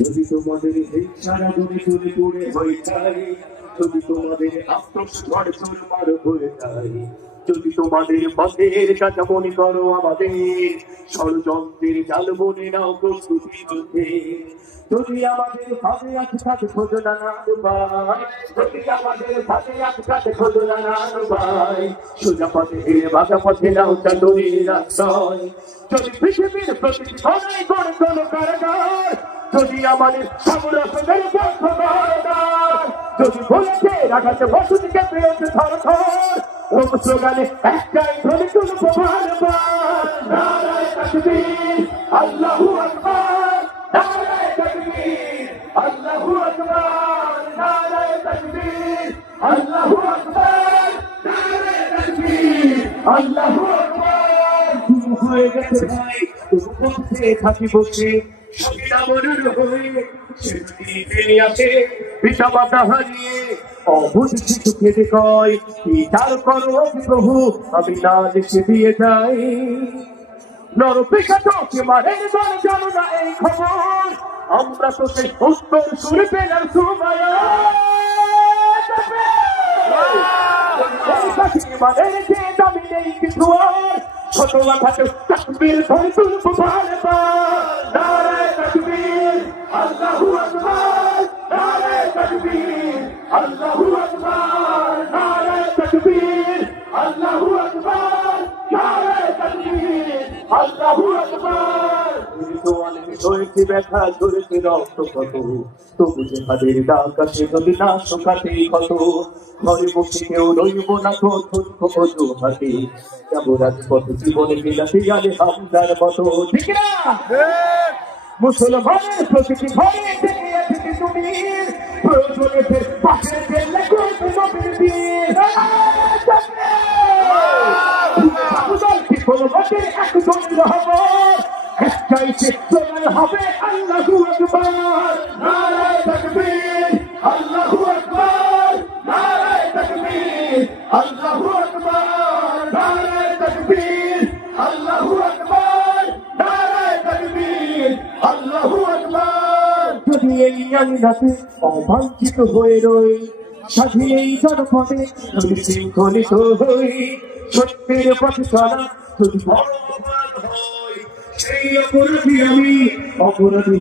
যদি তোমাদের সারা ধরে চলে পড়ে হয়ে যায়, যদি তোমাদের আক্রোশ ঝড় চুরমার হয়ে যায়, যদি তোমাদের পথের কাছে মনে করো আমাদের ষড়যন্ত্রের জাল বনে নাও প্রস্তুতি চলছে, যদি আমাদের ভাবে আজকাল খোঁজো না পায়, যদি আমাদের ভাবে আজকাল খোঁজো না পায়, সোজা পথে হেরে বাঁকা পথে নাও চাঁদরের আশ্রয়, যদি পৃথিবীর প্রতিটি ঘরে গড়ে তোলো কারাগার, যদি আমাদের সমরসের বন্ধ দরকার, যদি বলেছে রাখাতে বসতিকে পেয়েছে ধরধর, ওম স্লোগানে একটাই ধ্বনি তুলবো বারবার, নারায়ে তাকবীর আল্লাহু আকবার, নারায়ে তাকবীর আল্লাহু আকবার, নারায়ে তাকবীর আল্লাহু আকবার, নারায়ে তাকবীর আল্লাহু আকবার। শুরু হয়ে গেছে ভাই, উপস্থে থাকি বসে সখীরা মরুর হয়ে, সেদিকে ফিরে আসে পিতা মাতা হারিয়ে, অবুঝ কিছু খেতে কয় তার করো প্রভু, আমি না লিখে দিয়ে যাই, নরপিকা তোকে মারের দল জানো না এই খবর, আমরা তো সেই উত্তর শুনে পেলাম সময়, মারের যে দামি নেই কিছু আর, ছোট মাথাতে তাকবীর ধরে তুলবো বারবার, নারায়ে তাকবীর আল্লাহু আকবার, নারায়ে তাকবীর আল্লাহু আকবার, নারায়ে তাকবীর আল্লাহু আকবার, নারায়ে তাকবীর আল্লাহু আকবার। হয়েছে ব্যথা ধরেছে রক্ত কত, তবু যে তাদের ডাক আছে যদি না শোকাতে ক্ষত, ঘরে বসে কেউ রইব না তো ধরবো হাতে, যাবো রাজপথ জীবনে বিলাসে গেলে হামদার মতো, ঠিক না? মুসলমানের প্রতিটি ঘরে থেকে আছে তুমি, প্রয়োজনে ফের পাশে ফেললে করবে নবীর বীর, বিফলবাদের একজন রহমান, একটাইতে চলে হবে আল্লাহু আকবার, নারায়ে তাকবীর আল্লাহু আকবার, নারায়ে তাকবীর আল্লাহু আকবার, নারায়ে তাকবীর আল্লাহু আকবার, নারায়ে তাকবীর আল্লাহু আকবার। যদি এই আঙিনাতে অবাঞ্ছিত হয়ে রই, স্বাধীন এই জনপদে যদি শৃঙ্খলিত হই, সত্যের পথে চলা যদি বড় হয়, সেই অপরাধী আমি অপরাধী।